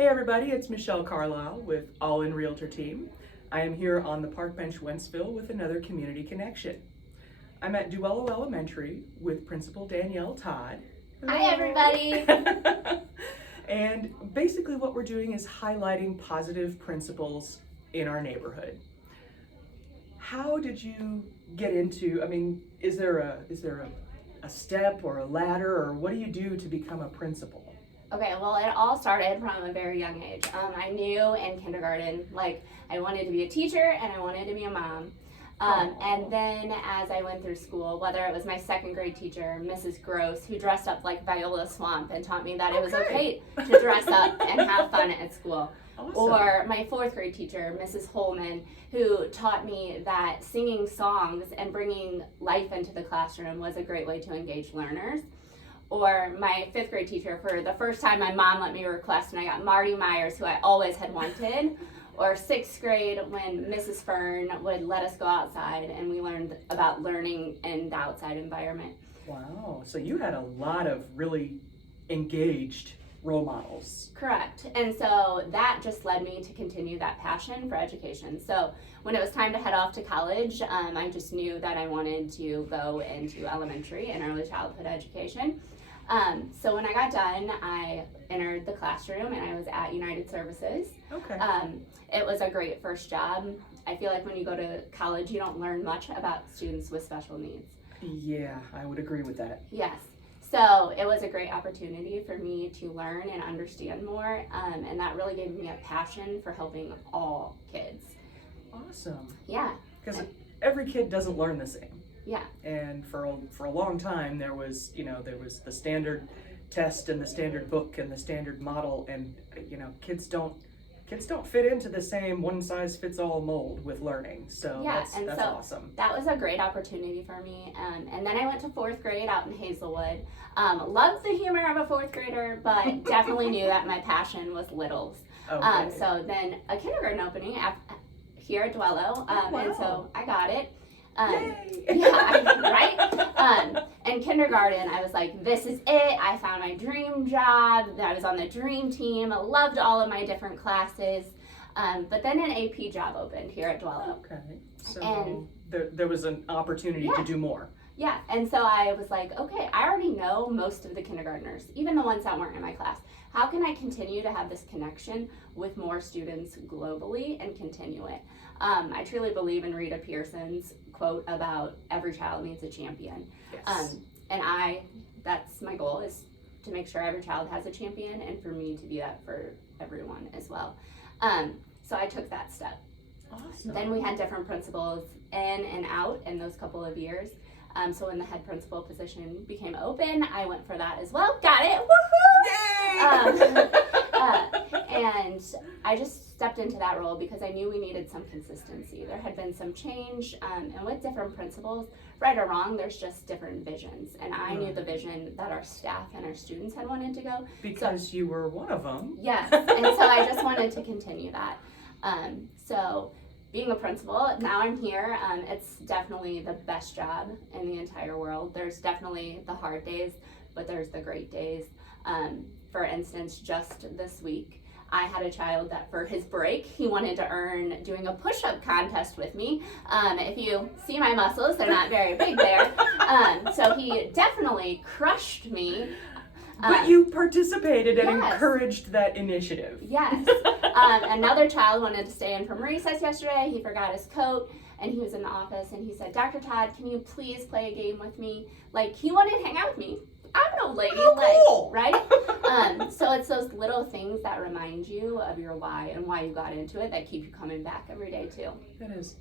Hey everybody, it's Michelle Carlisle with All In Realtor Team. I am here on the Parkbench, Wentzville with another community connection. I'm at Duello Elementary with Principal Danielle Todd. Hi everybody! And basically what we're doing is highlighting positive principles in our neighborhood. How did you get into, is there a step or a ladder, or what do you do to become a principal? Okay, well, it all started from a very young age. I knew in kindergarten, I wanted to be a teacher and I wanted to be a mom. And then as I went through school, whether it was my second grade teacher, Mrs. Gross, who dressed up like Viola Swamp and taught me that it was okay to dress up and have fun at school. Awesome. Or my fourth grade teacher, Mrs. Holman, who taught me that singing songs and bringing life into the classroom was a great way to engage learners. Or my fifth grade teacher, for the first time my mom let me request, and I got Marty Myers, who I always had wanted. Or sixth grade, when Mrs. Fern would let us go outside and we learned about learning in the outside environment. Wow, so you had a lot of really engaged role models. Correct. And so that just led me to continue that passion for education. So when it was time to head off to college, I just knew that I wanted to go into elementary and early childhood education. So when I got done, I entered the classroom and I was at United Services. Okay. It was a great first job. I feel like when you go to college, you don't learn much about students with special needs. Yeah, I would agree with that. Yes. So it was a great opportunity for me to learn and understand more, and that really gave me a passion for helping all kids. Awesome. Yeah. Because every kid doesn't learn the same. Yeah. And for a long time there was the standard test and the standard book and the standard model, and kids don't fit into the same one size fits all mold with learning. So yeah, that's awesome. That was a great opportunity for me. And then I went to fourth grade out in Hazelwood. Loved the humor of a fourth grader, but definitely knew that my passion was littles. Okay. So then a kindergarten opening here at Duello, wow. And so I got it. Yay! Yeah, right? In kindergarten, I was like, this is it. I found my dream job. I was on the dream team. I loved all of my different classes. But then an AP job opened here at Duello. Okay. So there was an opportunity to do more. Yeah, and so I was like, okay, I already know most of the kindergartners, even the ones that weren't in my class. How can I continue to have this connection with more students globally and continue it? I truly believe in Rita Pearson's quote about every child needs a champion. Yes. And that's my goal, is to make sure every child has a champion, and for me to be that for everyone as well. So I took that step. Awesome. Then we had different principals in and out in those couple of years. So when the head principal position became open, I went for that as well. Got it! Woohoo! Yay! And I just stepped into that role because I knew we needed some consistency. There had been some change, and with different principals, right or wrong, there's just different visions. And I knew the vision that our staff and our students had wanted to go. Because you were one of them. Yes, and so I just wanted to continue that. So being a principal, now I'm here, it's definitely the best job in the entire world. There's definitely the hard days, but there's the great days. For instance, just this week, I had a child that for his break, he wanted to earn doing a push-up contest with me. If you see my muscles, they're not very big there. So he definitely crushed me. But you participated and yes. encouraged that initiative. Yes. Another child wanted to stay in from recess yesterday. He forgot his coat, and he was in the office, and he said, Dr. Todd, can you please play a game with me? He wanted to hang out with me. I'm no lady, cool. Right? So it's those little things that remind you of your why and why you got into it that keep you coming back every day too. That is,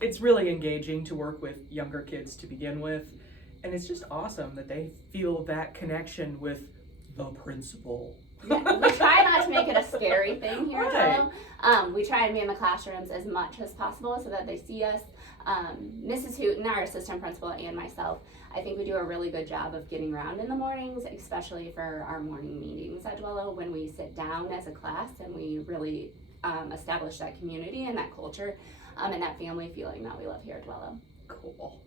it's really engaging to work with younger kids to begin with, and it's just awesome that they feel that connection with the principal. Yeah, we try not to make it a scary thing here Right. at Duello. We try and be in the classrooms as much as possible so that they see us. Mrs. Hooten, our assistant principal, and myself, I think we do a really good job of getting around in the mornings, especially for our morning meetings at Duello, when we sit down as a class and we really establish that community and that culture and that family feeling that we love here at Duello. Cool.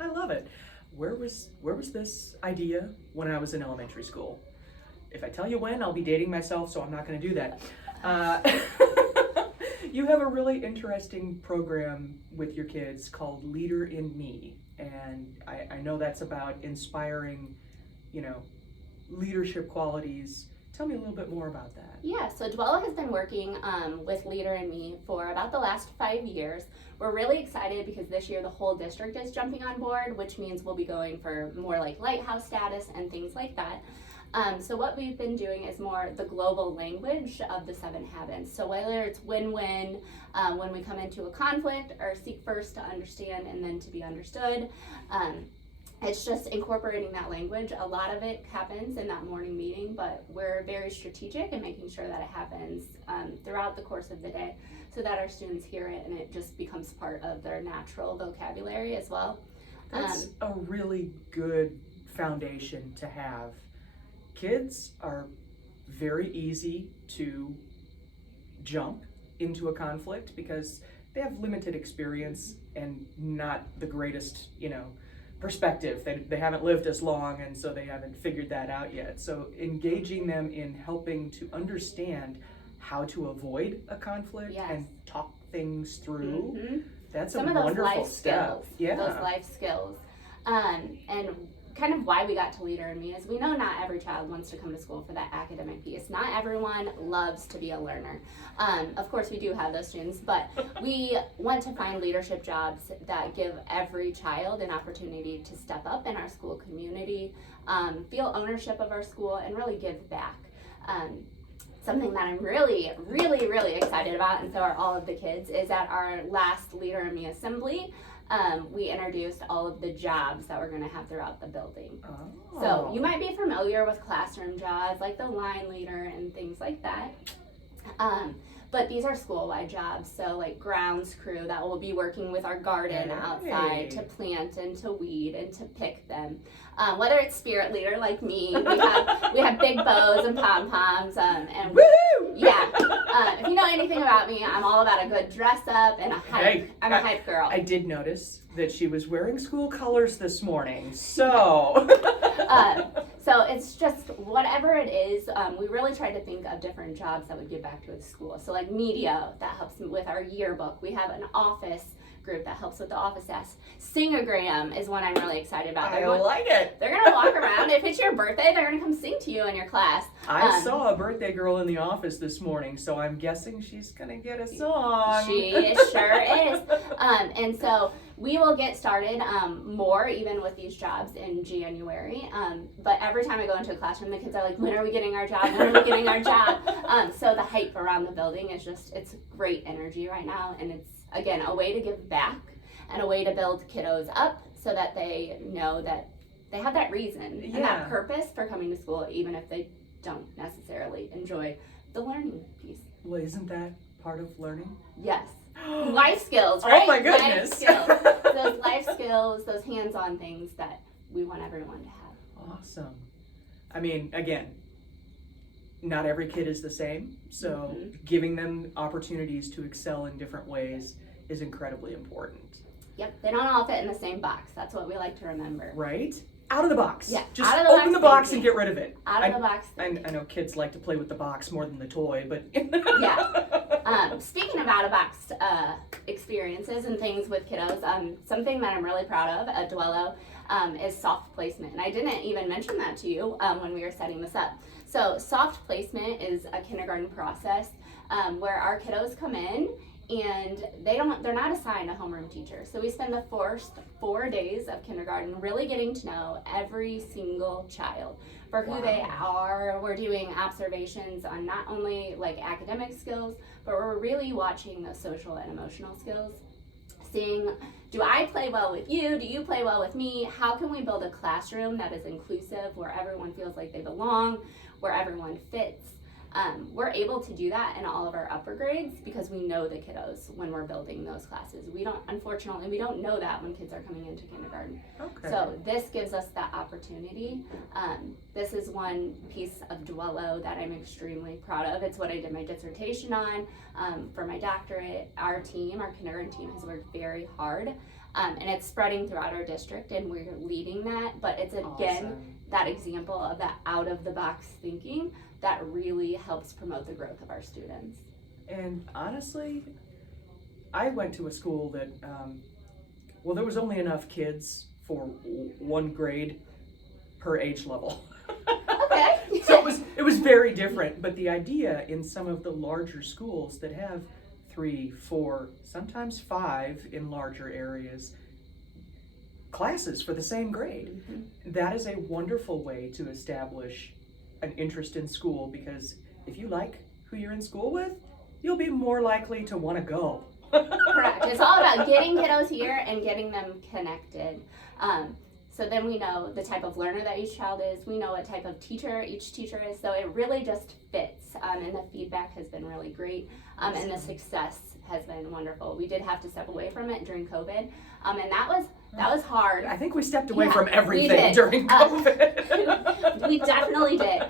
I love it. Where was this idea when I was in elementary school? if I tell you when, I'll be dating myself, so I'm not going to do that. You have a really interesting program with your kids called Leader in Me, and I know that's about inspiring, leadership qualities. Tell me a little bit more about that. Yeah, so Dwello has been working with Leader in Me for about the last 5 years. We're really excited because this year the whole district is jumping on board, which means we'll be going for more like lighthouse status and things like that. So what we've been doing is more the global language of the 7 habits. So whether it's win-win, when we come into a conflict, or seek first to understand and then to be understood, it's just incorporating that language. A lot of it happens in that morning meeting, but we're very strategic in making sure that it happens throughout the course of the day so that our students hear it and it just becomes part of their natural vocabulary as well. That's a really good foundation to have. Kids are very easy to jump into a conflict because they have limited experience and not the greatest, perspective. They haven't lived as long, and so they haven't figured that out yet. So engaging them in helping to understand how to avoid a conflict and talk things through, that's some a of those wonderful life step. skills. Yeah. Those life skills. And kind of why we got to Leader in Me is we know not every child wants to come to school for that academic piece. Not everyone loves to be a learner. Of course, we do have those students, but we want to find leadership jobs that give every child an opportunity to step up in our school community, feel ownership of our school, and really give back. Something that I'm really, really, really excited about, and so are all of the kids, is at our last Leader in Me assembly, we introduced all of the jobs that we're going to have throughout the building. Oh. So you might be familiar with classroom jobs like the line leader and things like that. But these are school-wide jobs, so like grounds crew that will be working with our garden outside to plant and to weed and to pick them. Whether it's spirit leader like me, we have big bows and pom-poms, and Woo! yeah. If you know anything about me, I'm all about a good dress up and a hype. Hey, I'm a hype girl. I did notice that she was wearing school colors this morning, so. So it's just whatever it is, we really try to think of different jobs that would give back to the school. So like media, that helps with our yearbook. We have an office group that helps with the office desk. Singogram is one I'm really excited about. I like it. They're gonna walk around. If it's your birthday, they're gonna come sing to you in your class. I saw a birthday girl in the office this morning, so I'm guessing she's gonna get a song. She sure is. And so we will get started more even with these jobs in January. But every time I go into a classroom, the kids are like, when are we getting our job? When are we getting our job? So the hype around the building is just, it's great energy right now. And it's, again, a way to give back and a way to build kiddos up so that they know that they have that reason and that purpose for coming to school, even if they don't necessarily enjoy the learning piece. Well, isn't that part of learning? Yes. Life skills, right? Oh my goodness. Life skills. Those life skills, those hands-on things that we want everyone to have. Awesome. I mean, again, not every kid is the same, so giving them opportunities to excel in different ways is incredibly important. Yep, they don't all fit in the same box. That's what we like to remember. Right? Out of the box. Yeah, just out of the open the box and get rid of it. Out of the box. I know kids like to play with the box more than the toy, but yeah. Speaking of out-of-box experiences and things with kiddos, something that I'm really proud of at Dwello is soft placement. And I didn't even mention that to you when we were setting this up. So soft placement is a kindergarten process where our kiddos come in and they're not assigned a homeroom teacher. So we spend the first 4 days of kindergarten really getting to know every single child for who they are. We're doing observations on not only like academic skills, but we're really watching those social and emotional skills. Seeing, do I play well with you? Do you play well with me? How can we build a classroom that is inclusive, where everyone feels like they belong, where everyone fits? We're able to do that in all of our upper grades because we know the kiddos when we're building those classes. Unfortunately, we don't know that when kids are coming into kindergarten. Okay. So this gives us that opportunity. This is one piece of Dwello that I'm extremely proud of. It's what I did my dissertation on for my doctorate. Our kindergarten team has worked very hard And it's spreading throughout our district, and we're leading that. But it's, again, Awesome. that example of that out-of-the-box thinking that really helps promote the growth of our students. And honestly, I went to a school that, well, there was only enough kids for one grade per age level. Okay. So it was very different. But the idea in some of the larger schools that have 3, 4, sometimes 5 in larger areas, classes for the same grade, that is a wonderful way to establish an interest in school, because if you like who you're in school with, you'll be more likely to want to go. Correct. It's all about getting kiddos here and getting them connected. So then we know the type of learner that each child is. We know what type of teacher each teacher is. So it really just fits. And the feedback has been really great. And the success has been wonderful. We did have to step away from it during COVID. And that was hard. I think we stepped away Yeah, from we everything did. during COVID. We definitely did.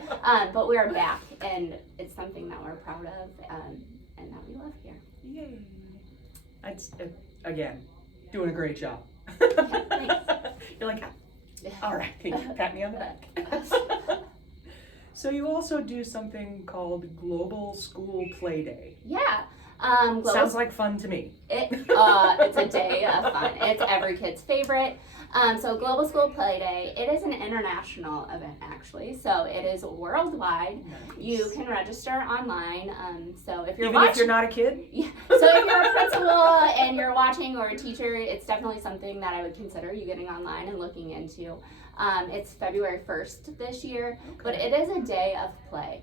But we are back, and it's something that we're proud of and that we love here. Yay. It's, again, doing a great job. Thanks. You're like, all right, thank you. Pat me on the back. So you also do something called Global School Play Day. Yeah. Sounds like fun to me. It's a day of fun. It's every kid's favorite. So Global School Play Day, it is an international event actually. So it is worldwide. Nice. You can register online. So if you're Even watching, if you're not a kid? yeah. So if you're a principal and you're watching, or a teacher, it's definitely something that I would consider you getting online and looking into. It's February 1st this year, but it is a day of play.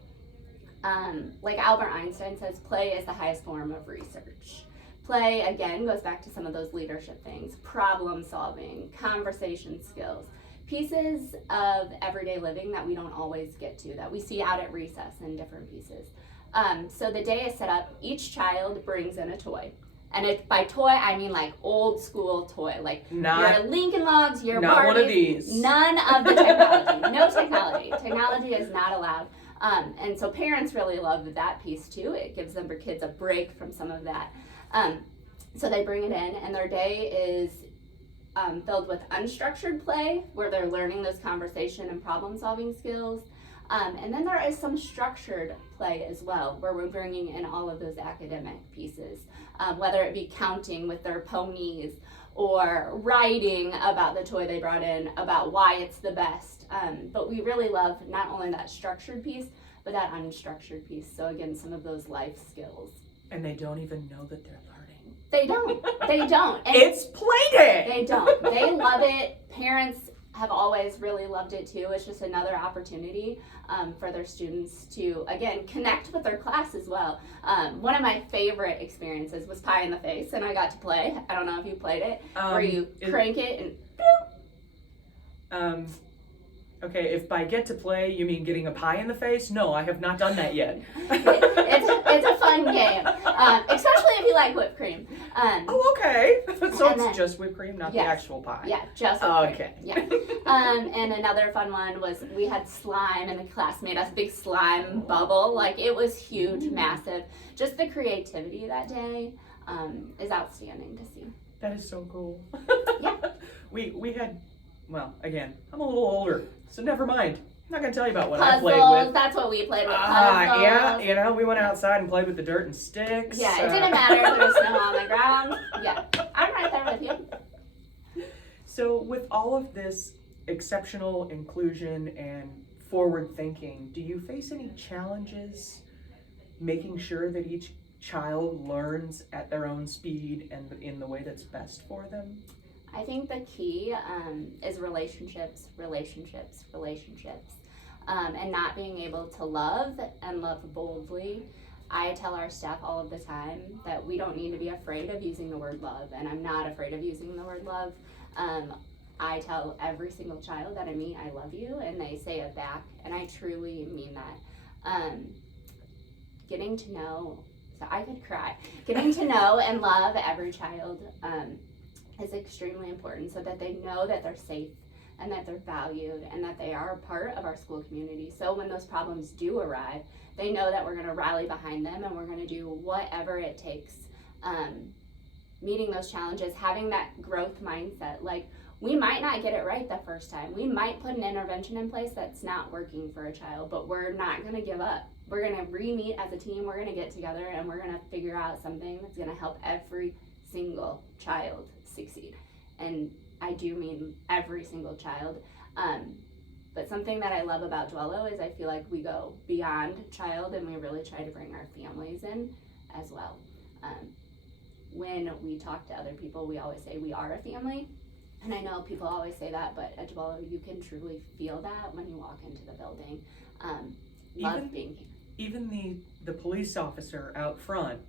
Like Albert Einstein says, play is the highest form of research. Play, again, goes back to some of those leadership things, problem solving, conversation skills, pieces of everyday living that we don't always get to, that we see out at recess in different pieces. So the day is set up, each child brings in a toy. And by toy, I mean like old school toy, like your Lincoln Logs, your not Barbies. One of these. None of the technology. No technology. Technology is not allowed. And so parents really love that piece too. It gives them, for kids, a break from some of that. So they bring it in, and their day is filled with unstructured play, where they're learning those conversation and problem solving skills. And then there is some structured play as well, where we're bringing in all of those academic pieces, whether it be counting with their ponies, or writing about the toy they brought in, about why it's the best. But we really love not only that structured piece, but that unstructured piece. So again, some of those life skills. And they don't even know that they're learning. They don't. They don't. And it's play day. they don't. They love it. Parents have always really loved it too. It's just another opportunity for their students to, again, connect with their class as well. One of my favorite experiences was Pie in the Face, and I got to play. I don't know if you played it, where you crank it and boop. Okay, if by get to play you mean getting a pie in the face, no, I have not done that yet. It's a fun game, especially if you like whipped cream. Oh, okay. So it's then, just whipped cream, not yes. the actual pie. Yeah, just whipped cream. Okay. Yeah. And another fun one was we had slime, and the class made us a big slime bubble. Like, it was huge, massive. Just the creativity that day is outstanding to see. That is so cool. Yeah. We had, well, again, I'm a little older, so never mind. I'm not gonna tell you about what I Puzzles, played with. that's what we played with. Puzzles. Yeah, you know, we went outside and played with the dirt and sticks. Yeah, it didn't matter if there was snow on the ground. Yeah, I'm right there with you. So with all of this exceptional inclusion and forward thinking, do you face any challenges making sure that each child learns at their own speed and in the way that's best for them? I think the key is relationships, and not being able to love and love boldly. I tell our staff all of the time that we don't need to be afraid of using the word love, and I'm not afraid of using the word love. I tell every single child that I meet, I love you, and they say it back, and I truly mean that. Getting to know, so I could cry, getting to know and love every child is extremely important, so that they know that they're safe and that they're valued and that they are a part of our school community. So when those problems do arrive, they know that we're going to rally behind them and we're going to do whatever it takes meeting those challenges, having that growth mindset. Like, we might not get it right the first time. We might put an intervention in place that's not working for a child, but we're not going to give up. We're going to re-meet as a team. We're going to get together and we're going to figure out something that's going to help every single child succeed. And I do mean every single child. But something that I love about Duello is I feel like we go beyond child and we really try to bring our families in as well. When we talk to other people, we always say we are a family. And I know people always say that, but at Duello, you can truly feel that when you walk into the building. Love being here. Even the police officer out front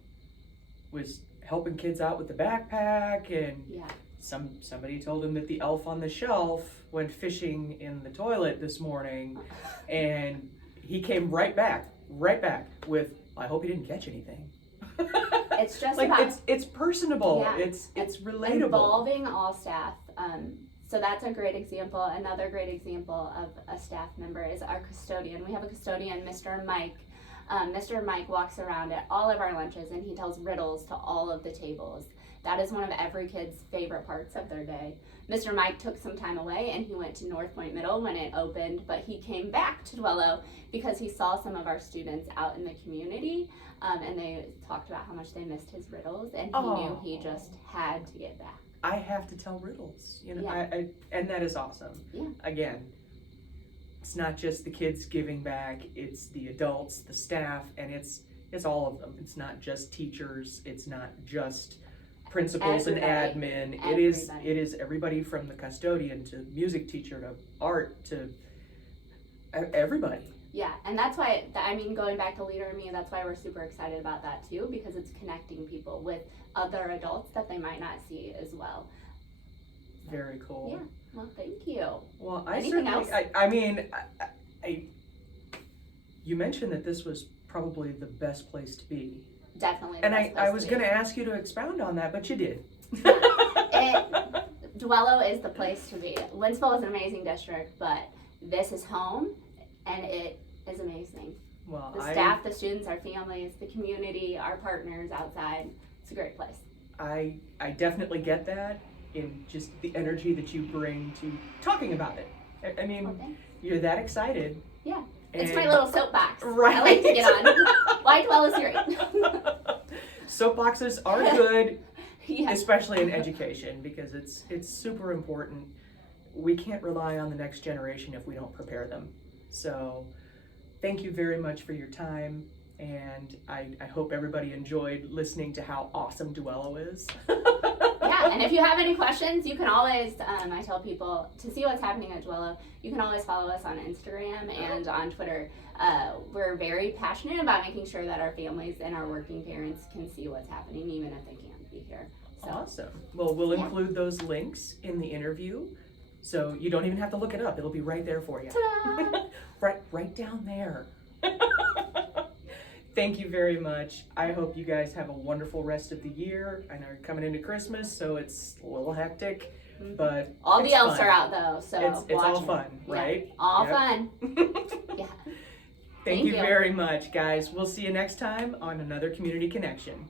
was helping kids out with the backpack, and Yeah. somebody told him that the elf on the shelf went fishing in the toilet this morning, and he came right back with, I hope he didn't catch anything. It's just like about it's personable. Yeah. It's relatable. Involving all staff. So that's a great example. Another great example of a staff member is our custodian. We have a custodian, Mr. Mike. Mr. Mike walks around at all of our lunches and he tells riddles to all of the tables. That is one of every kid's favorite parts of their day. Mr. Mike took some time away and he went to North Point Middle when it opened, but he came back to Duello because he saw some of our students out in the community, and they talked about how much they missed his riddles, and he knew he just had to get back. I have to tell riddles, you know, Yeah. and that is awesome. Yeah. Again, it's not just the kids giving back, it's the adults, the staff, and it's all of them. It's not just teachers, it's not just principals and admin. It is everybody from the custodian to music teacher to art to everybody. Yeah, and that's why, going back to Leader in Me, that's why we're super excited about that too, because it's connecting people with other adults that they might not see as well. Very cool. Yeah, well, thank you. Well, Anything else? You mentioned that this was probably the best place to be. Definitely. And I was going to ask you to expound on that, but you did. Duello is the place to be. Wentzville is an amazing district, but this is home, and it is amazing. Well, the staff, the students, our families, the community, our partners outside. It's a great place. I definitely get that in just the energy that you bring to talking about it. I mean, you're that excited. Yeah. It's my little soapbox. Right. I like to get on. Why Duello is great. Soapboxes are good, Yeah. especially in education, because it's super important. We can't rely on the next generation if we don't prepare them. So thank you very much for your time, and I hope everybody enjoyed listening to how awesome Duello is. Yeah, and if you have any questions, you can always, I tell people, to see what's happening at Duello, you can always follow us on Instagram and on Twitter. We're very passionate about making sure that our families and our working parents can see what's happening, even if they can't be here. So. Awesome. Well, we'll include those links in the interview, so you don't even have to look it up. It'll be right there for you. Ta-da! right down there. Thank you very much. I hope you guys have a wonderful rest of the year. I know you're coming into Christmas, so it's a little hectic, but all the elves fun. are out though, so it's all fun, right? Yeah, all fun. Yeah. Thank you very much, guys. We'll see you next time on another Community Connection.